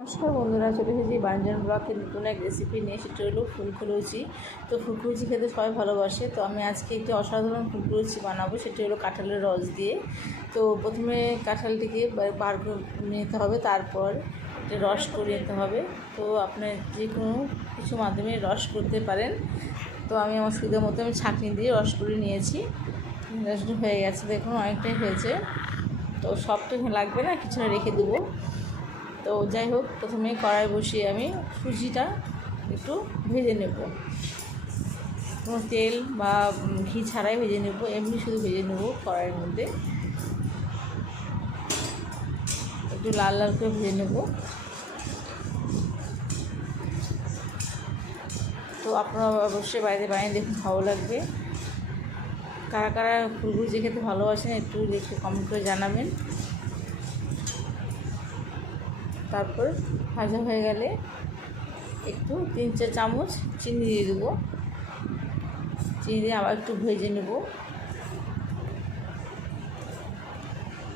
নমস্কার বন্ধুরা, চলে এসেছি বাঞ্জন ব্লকের নতুন এক রেসিপি নিয়ে। সেটা হলো ফুলকুলুচি। তো ফুলকুলুচি খেতে সবাই ভালোবাসে। তো আমি আজকে একটি অসাধারণ ফুলকুলুচি বানাবো। সেটি হলো কাঁঠালের রস দিয়ে। তো প্রথমে কাঁঠালটিকে বার করে নিতে হবে। তারপর রস করে নিতে হবে। তো আপনার যে কোনো কিছু মাধ্যমে রস করতে পারেন। তো আমি আমার সুবিধা মতো আমি ছাঁকনি দিয়ে রস করে নিয়েছি। রসটা হয়ে গেছে। দেখুন, অনেকটাই হয়েছে। তো সবটা লাগবে না, কিছুটা রেখে দেবো। তো যাই হোক, প্রথমে কড়াই বসিয়ে আমি সুজিটা একটু ভেজে নেব। কোনো তেল বা ঘি ছাড়াই ভেজে নেব, এমনি শুধু ভেজে নেব কড়াইয়ের মধ্যে। একটু লাল লাল করে ভেজে নেব। তো আপনারা অবশ্যই বাড়িতে বানিয়ে দেখুন, ভালো লাগবে। কারা কারা ফুলগুজি খেতে ভালোবাসেন, একটু দেখে কমেন্ট করে জানাবেন। তারপর ভাজা হয়ে গেলে একটু তিন চার চামচ চিনি দিয়ে দেবো। চিনি দিয়ে আবার একটু ভেজে নেব।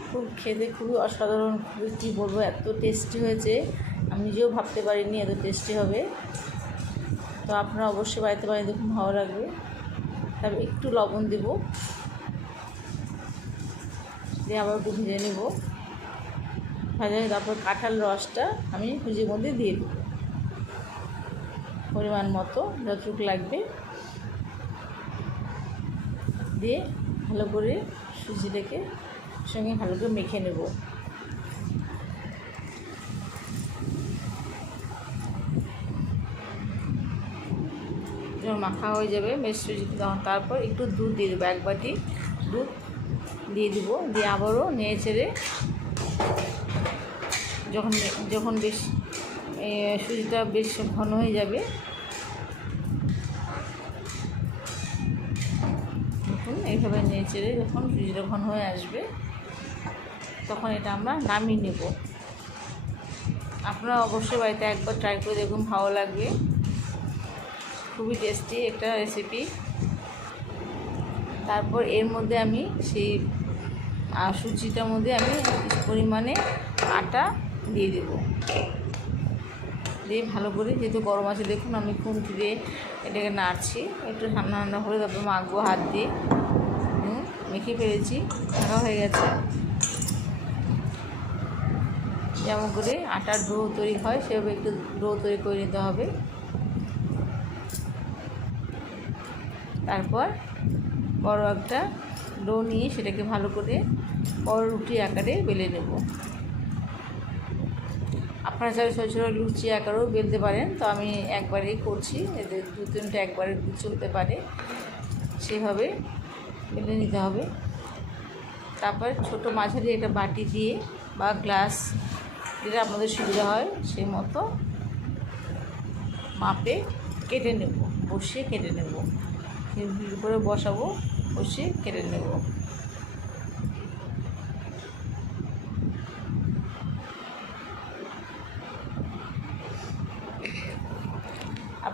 খুব খেতে খুবই অসাধারণ, খুবই কী বলব, এত টেস্টি হয়েছে। আমি নিজেও ভাবতে পারিনি এত টেস্টি হবে। তো আপনারা অবশ্যই বাড়িতে বানিয়ে দেখুন, ভালো লাগবে। তারপর একটু লবণ দেব। দিয়ে আবার একটু ভেজে নেব। ভাজা, তারপর কাঁঠাল রসটা আমি সুজির মধ্যে দিয়ে দেবো। পরিমাণ মতো যতটুকু লাগবে। দিয়ে ভালো করে সুজিটাকে সঙ্গে ভালো করে মেখে নেব। যখন মাখা হয়ে যাবে, বেশ সুজি তারপর একটু দুধ দিয়ে দেবো, এক বাটি দুধ দিয়ে দিব। দিয়ে আবারও নেড়ে চেড়ে যখন যখন বেশ সুজিটা বেশ ঘন হয়ে যাবে, দেখুন, এইভাবে নেড়ে যখন সুজিটা ঘন হয়ে আসবে, তখন এটা আমরা নামিয়ে নেব। আপনারা অবশ্যই বাড়িতে একবার ট্রাই করে দেখুন, ভালো লাগবে। খুবই টেস্টি একটা রেসিপি তারপর এর মধ্যে আমি সেই সুজিটার মধ্যে আমি পরিমাণে আটা দিয়ে দেব। দিয়ে ভালো করে যেহেতু গরম আছে, দেখুন আমি খুন্তি দিয়ে এটাকে নাড়ছি। একটু ঠান্ডা ঠান্ডা হলে তারপর মাখবো হাত দিয়ে। মেখে ফেলেছি মাখা হয়ে গেছে। যেমন করে আটার ডো তৈরি হয়, সেভাবে একটু ডো তৈরি করে নিতে হবে। তারপর বড় একটা ডো নিয়ে সেটাকে ভালো করে বড় রুটি আকারে বেলে নেব। আপনারা চাইলে ছোটো ছোটো লুচি আকারেও বেলতে পারেন, তো আমি একবারেই করছি। এতে দু তিনটে একবারে চলতে পারে। সেভাবে বেলে নিতে হবে। তারপর ছোট মাঝারি একটা বাটি দিয়ে বা গ্লাস যেটা আপনাদের সুবিধা হয়, সেই মতো মাপে কেটে নেব, বসিয়ে কেটে নেব। করে বসাবো, বসিয়ে কেটে নেব।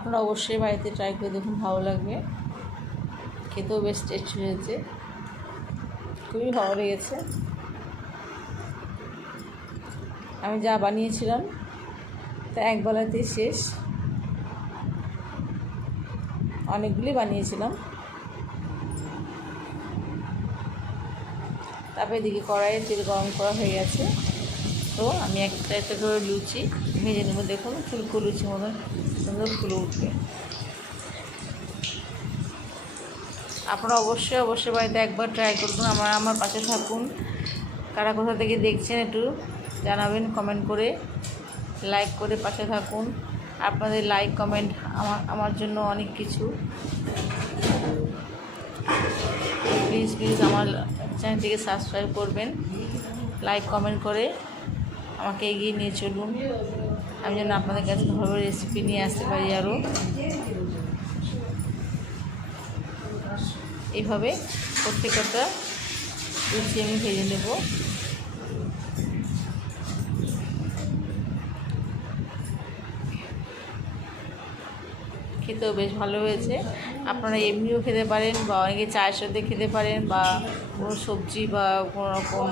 আপনারা অবশ্যই বাড়িতে ট্রাই করে দেখুন, ভালো লাগবে। খেতেও বেশ টেস্ট হয়েছে। খুবই ভালো লেগেছে। আমি যা বানিয়েছিলাম, তা এক বেলাতেই শেষ। অনেকগুলি বানিয়েছিলাম। তারপরে এদিকে কড়াইয়ে তেল গরম করা হয়ে গেছে। তো আমি একটা একটা করে লুচি ভেজে নেব দেখুন ফুলকো লুচি মতন। সুন্দর ফুলে উঠবে। আপনারা অবশ্যই অবশ্যই বাড়িতে একবার ট্রাই করুন আমার আমার পাশে থাকুন। কারা কোথা থেকে দেখছেন একটু জানাবেন কমেন্ট করে লাইক করে পাশে থাকুন। আপনাদের লাইক কমেন্ট আমার আমার জন্য অনেক কিছু। প্লিজ প্লিজ আমার চ্যানেলটিকে সাবস্ক্রাইব করবেন। লাইক কমেন্ট করে আমাকে এগিয়ে নিয়ে চলুন। আমি যেন আপনাদের কাছে ভালো রেসিপি নিয়ে আসতে পারি আরও এইভাবে প্রত্যেকটা লুচি আমি ভেজে নেব। খেতেও বেশ ভালো হয়েছে। আপনারা এমনিও খেতে পারেন বা অনেকে চায়ের সাথে খেতে পারেন বা কোনো সবজি বা কোনো রকম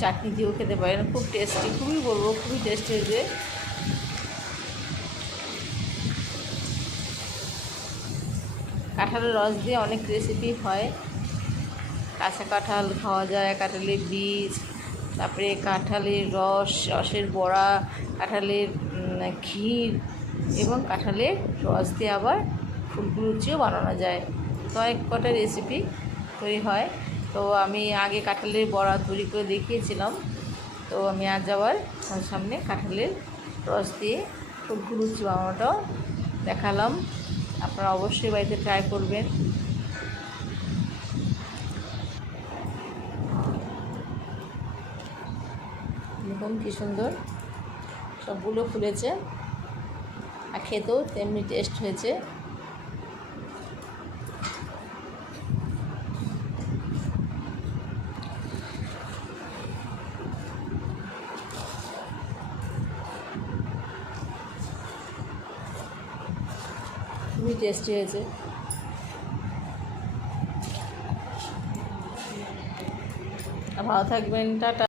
চাটনি দিয়েও খেতে পারেন। খুব টেস্টি খুবই বলব, খুবই টেস্টি হয়েছে। কাঁঠালের রস দিয়ে অনেক রেসিপি হয়। কাঁচা কাঁঠাল খাওয়া যায়, কাঁঠালের বীজ, তারপরে কাঁঠালের রস, রসের বড়া, কাঁঠালের ক্ষীর এবং কাঁঠালের রস দিয়ে আবার ফুলকুলুচিও বানানো যায়। অনেক কটা রেসিপি তৈরি হয়। তো আমি আগে কাঁঠালের বড়া তৈরি করে দেখিয়েছিলাম। তো আমি আজ আবার সামনে কাঁঠালের রস দিয়ে ফুলকুলুচি বানানোটাও দেখালাম। আপনারা অবশ্যই বাড়িতে ট্রাই করবেন। দেখুন কী সুন্দর সবগুলো ফুলেছে। আর খেতেও তেমনি টেস্ট হয়েছে। খুবই টেস্টি হয়েছে। ভালো থাকবেন টাটা।